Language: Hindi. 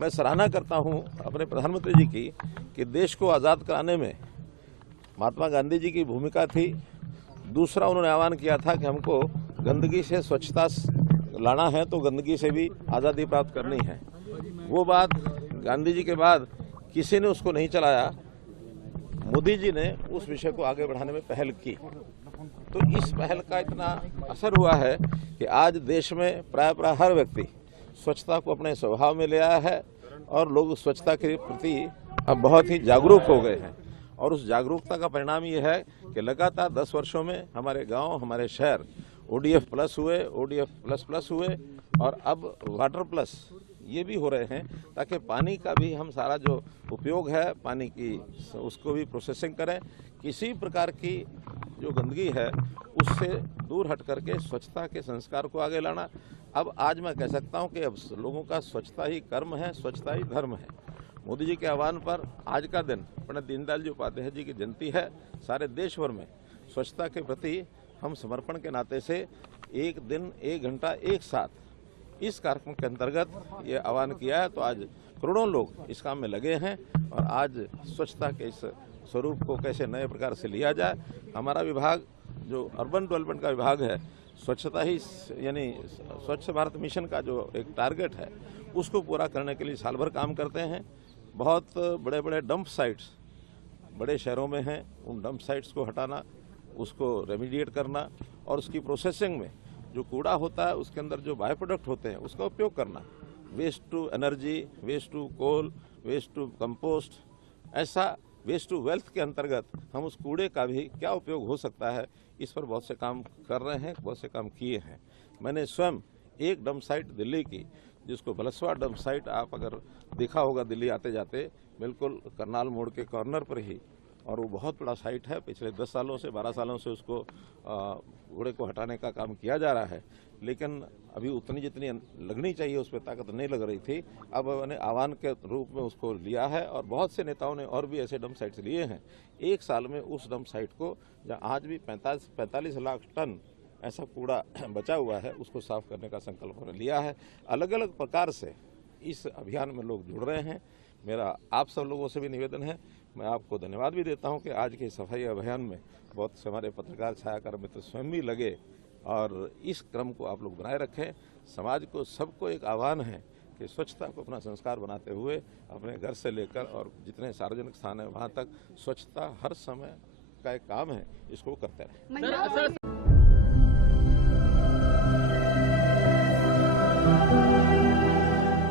मैं सराहना करता हूं अपने प्रधानमंत्री जी की कि देश को आज़ाद कराने में महात्मा गांधी जी की भूमिका थी। दूसरा उन्होंने आह्वान किया था कि हमको गंदगी से स्वच्छता लाना है तो गंदगी से भी आज़ादी प्राप्त करनी है। वो बात गांधी जी के बाद किसी ने उसको नहीं चलाया। मोदी जी ने उस विषय को आगे बढ़ाने में पहल की, तो इस पहल का इतना असर हुआ है कि आज देश में प्राय हर व्यक्ति स्वच्छता को अपने स्वभाव में ले आया है और लोग स्वच्छता के प्रति अब बहुत ही जागरूक हो गए हैं। और उस जागरूकता का परिणाम ये है कि लगातार 10 वर्षों में हमारे गांव, हमारे शहर ODF प्लस हुए, ODF प्लस प्लस हुए और अब वाटर प्लस ये भी हो रहे हैं, ताकि पानी का भी हम सारा जो उपयोग है पानी की उसको भी प्रोसेसिंग करें। किसी प्रकार की जो गंदगी है उससे दूर हट करके स्वच्छता के संस्कार को आगे लाना। अब आज मैं कह सकता हूं कि अब लोगों का स्वच्छता ही कर्म है, स्वच्छता ही धर्म है। मोदी जी के आह्वान पर आज का दिन पंडित दीनदयाल जी उपाध्याय जी की जयंती है। सारे देश भर में स्वच्छता के प्रति हम समर्पण के नाते से एक दिन, एक घंटा, एक साथ इस कार्यक्रम के अंतर्गत ये आह्वान किया है। तो आज करोड़ों लोग इस काम में लगे हैं और आज स्वच्छता के इस स्वरूप को कैसे नए प्रकार से लिया जाए। हमारा विभाग जो अर्बन डेवलपमेंट का विभाग है, स्वच्छता ही यानी स्वच्छ भारत मिशन का जो एक टारगेट है उसको पूरा करने के लिए साल भर काम करते हैं। बहुत बड़े बड़े डंप साइट्स बड़े शहरों में हैं, उन डंप साइट्स को हटाना, उसको रेमिडिएट करना और उसकी प्रोसेसिंग में जो कूड़ा होता है उसके अंदर जो बाय प्रोडक्ट होते हैं उसका उपयोग करना। Waste to energy, waste to coal, waste to compost, ऐसा वेस्ट टू वेल्थ के अंतर्गत हम उस कूड़े का भी क्या उपयोग हो सकता है, इस पर बहुत से काम कर रहे हैं, बहुत से काम किए हैं। मैंने स्वयं एक डंप साइट दिल्ली की, जिसको बलसवा डंप साइट आप अगर देखा होगा दिल्ली आते जाते, बिल्कुल करनाल मोड़ के कॉर्नर पर ही, और वो बहुत बड़ा साइट है। पिछले 10 सालों से 12 सालों से उसको कूड़े को हटाने का काम किया जा रहा है, लेकिन अभी उतनी जितनी लगनी चाहिए उस पर ताकत नहीं लग रही थी। अब मैंने आह्वान के रूप में उसको लिया है और बहुत से नेताओं ने और भी ऐसे डंप साइट्स लिए हैं। एक साल में उस डंप साइट को, जहाँ आज भी 45 लाख टन ऐसा कूड़ा बचा हुआ है, उसको साफ करने का संकल्प हमने लिया है। अलग अलग प्रकार से इस अभियान में लोग जुड़ रहे हैं। मेरा आप सब लोगों से भी निवेदन है, मैं आपको धन्यवाद भी देता हूं कि आज के सफाई अभियान में बहुत से हमारे पत्रकार, छायाकार मित्र स्वयं भी लगे और इस क्रम को आप लोग बनाए रखें। समाज को सबको एक आह्वान है कि स्वच्छता को अपना संस्कार बनाते हुए अपने घर से लेकर और जितने सार्वजनिक स्थान है वहाँ तक स्वच्छता हर समय का एक काम है, इसको करते रहें।